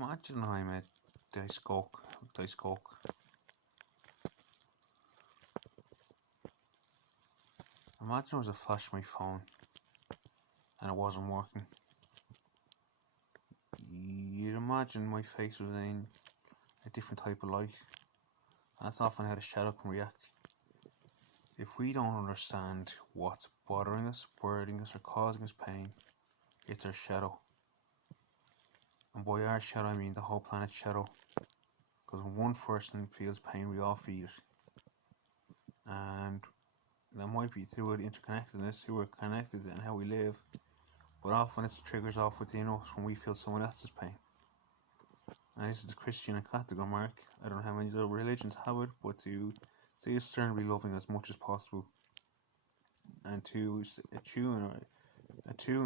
Imagine I'm at Dice Coke. Imagine I was to flash my phone and it wasn't working. You'd imagine my face was in a different type of light. That's often how the shadow can react. If we don't understand what's bothering us, burdening us, or causing us pain, it's our shadow. And by our shadow, I mean the whole planet's shadow. Because when one person feels pain, we all feel it. And that might be through the interconnectedness, through we're connected and how we live. But often it triggers off within us when we feel someone else's pain. And this is the Christian and Catholic mark. I don't know how many other religions have it, but to stay sternly loving as much as possible. And to attune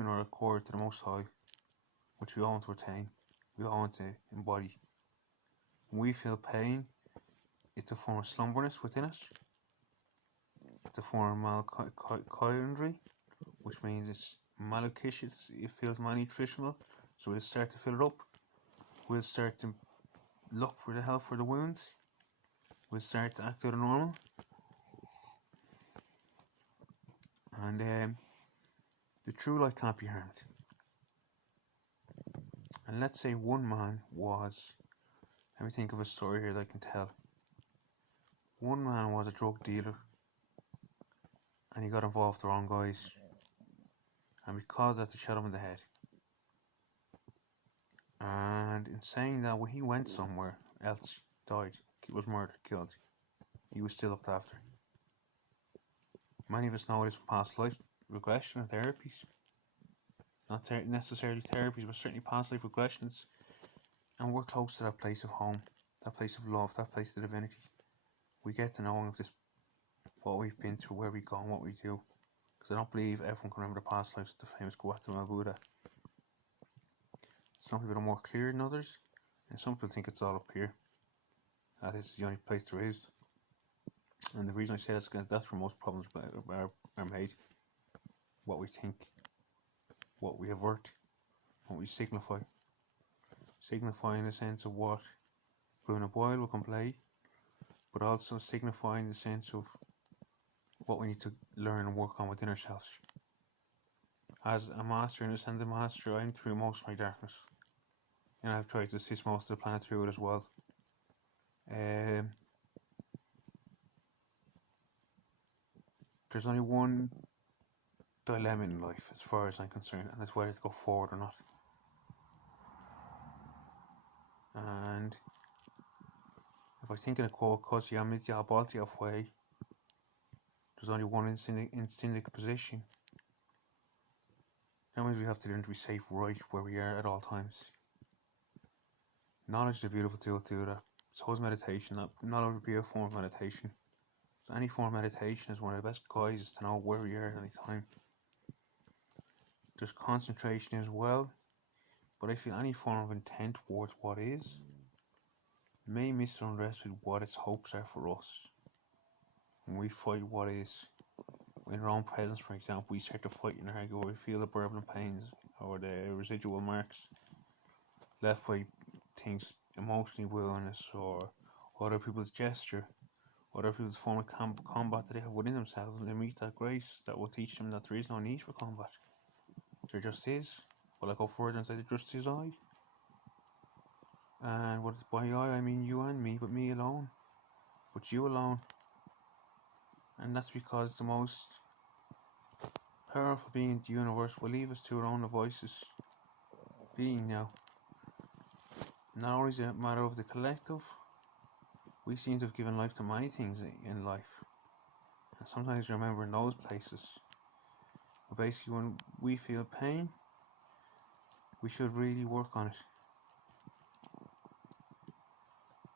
or accord to the Most High, which we all want to attain, we all want to embody. When we feel pain, it's a form of slumberness within us. It's a form of malcontry, which means it's malnutritious. It feels malnutritional, so we'll start to fill it up. We'll start to look for the help for the wounds. We'll start to act out of normal. And the true light can't be harmed. And let's say one man was, let me think of a story here that I can tell. One man was a drug dealer and he got involved with the wrong guys. And because of that, they shot him in the head. And in saying that, when he went somewhere else, died, was murdered, killed, he was still looked after. Many of us know this from past life regression and therapies. Not necessarily therapies, but certainly past life regressions. And we're close to that place of home, that place of love, that place of divinity. We get to knowing of this, what we've been through, where we go, and what we do. Because I don't believe everyone can remember the past lives of the famous Gautama Buddha. Some people are more clear than others, and some people think it's all up here. That is the only place there is. And the reason I say that's where most problems are made. What we think, what we avert, what we signify. Signifying the sense of what Bruna Boyle will play, but also signifying the sense of what we need to learn and work on within ourselves. As a master and ascended master, I'm through most of my darkness. And I've tried to assist most of the planet through it as well. There's only one dilemma in life as far as I'm concerned, and that's whether to go forward or not. And if I think in a quote, way, there's only one instinct position. That means we have to learn to be safe right where we are at all times. Knowledge is a beautiful tool to do that. So is meditation. Knowledge would be a form of meditation. So any form of meditation is one of the best guides to know where we are at any time. There's concentration as well, but I feel any form of intent towards what is may misunderstand what its hopes are for us. When we fight what is, in our own presence, for example, we start to fight and argue where we feel the burden and pains or the residual marks left by things emotionally wounding us or other people's gesture, other people's form of combat that they have within themselves, and they meet that grace that will teach them that there is no need for combat. There just is. Well, I go further and say there just is I. And what by I mean you and me, but me alone. But you alone. And that's because the most powerful being in the universe will leave us to our own devices. Being now. Not only is it a matter of the collective, we seem to have given life to many things in life. And sometimes remember in those places. But basically when we feel pain, we should really work on it.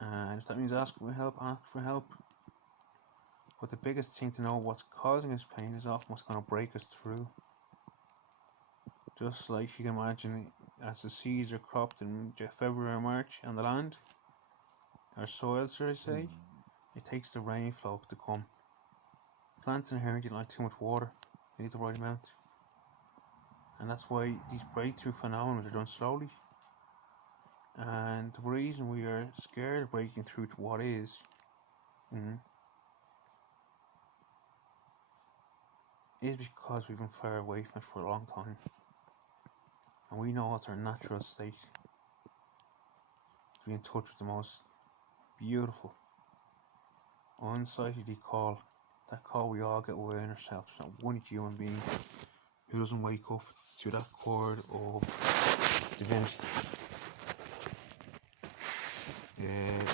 And if that means ask for help, ask for help. But the biggest thing to know what's causing us pain is often what's going to break us through. Just like you can imagine, as the seeds are cropped in February or March on the land, our soil, should I say, it takes the rainflow to come. Plants inherently don't like too much water, they need the right amount. And that's why these breakthrough phenomena are done slowly. And the reason we are scared of breaking through to what is because we've been far away from it for a long time. And we know it's our natural state to be in touch with the most beautiful, unsightly call. That call we all get within ourselves. Not one human being who doesn't wake up to that chord of divinity.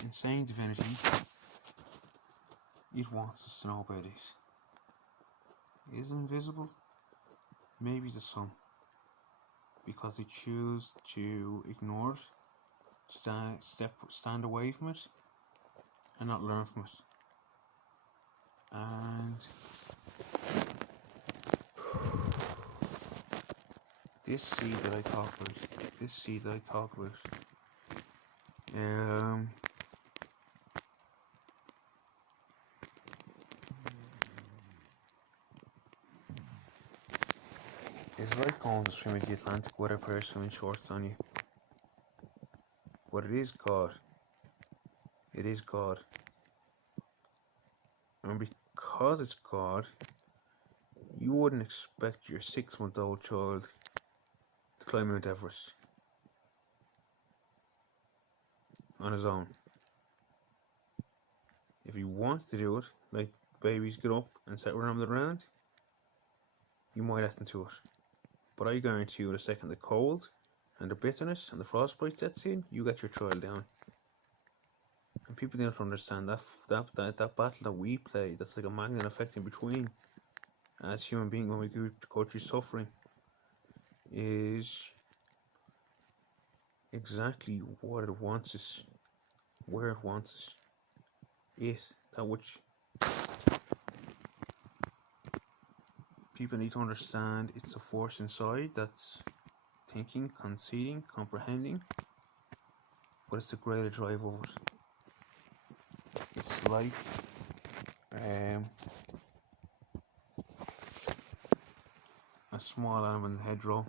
Insane divinity. It wants us to know about it. Is it invisible? Maybe to some, because they choose to ignore it, stand away from it, and not learn from it. And this seed that I talk about, it's like going to swim in the Atlantic with a pair of swimming shorts on you. But it is God. It is God. And because it's God, you wouldn't expect your 6-month-old child to climb Mount Everest on his own. If he wants to do it, like babies get up and start running around, you might let them do it. But I guarantee you, the second the cold and the bitterness and the frostbite sets in, you get your child down. And people need to understand that battle that we play, that's like a magnet effect in between as human beings when we go through suffering, is exactly what it wants us, where it wants us. That which people need to understand, it's a force inside that's thinking, conceiving, comprehending, but it's the greater drive of it. It's like a small animal in the hedgerow,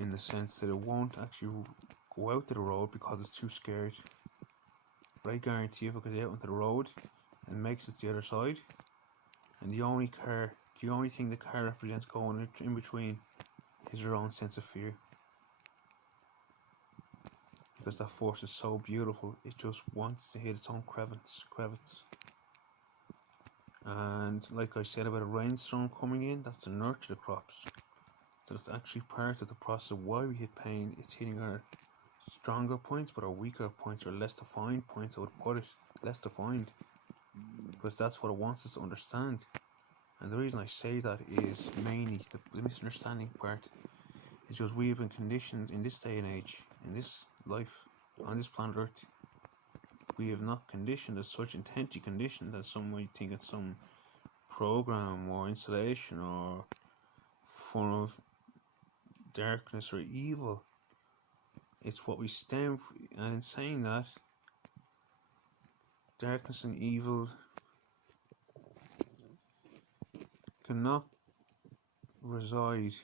in the sense that it won't actually go out to the road because it's too scared. But I guarantee if it goes out onto the road and makes it to the other side, and the only thing the car represents going in between is your own sense of fear. Because that force is so beautiful, it just wants to hit its own crevice. And like I said about a rainstorm coming in, that's to nurture the crops. That's actually part of the process of why we hit pain. It's hitting our stronger points, but our weaker points, or less defined points, I would put it. Less defined. Because that's what it wants us to understand. And the reason I say that is mainly the misunderstanding part. It's just we have been conditioned in this day and age, in this life, on this planet Earth. We have not conditioned as such, intensely conditioned, that some might think it's some program or installation or form of darkness or evil. It's what we stand for. And in saying that, darkness and evil cannot reside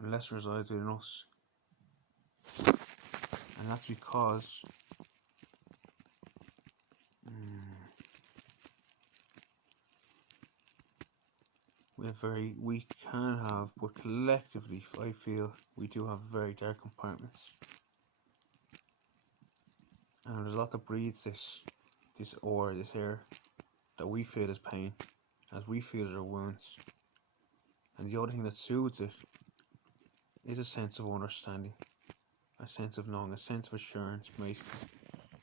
unless it resides within us. And that's because we can have, but collectively I feel we do have very dark compartments. And there's a lot that breeds this air that we feel as pain, as we feel as our wounds. And the other thing that soothes it is a sense of understanding, a sense of knowing, a sense of assurance, basically.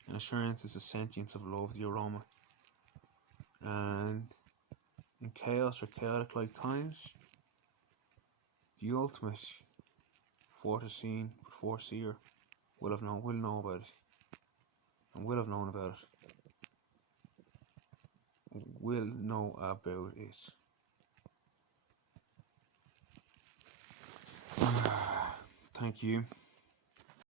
And assurance is the sentience of love, the aroma. And in chaos or chaotic-like times, the ultimate foreseer will know about it, and will have known about it, will know about it. Thank you.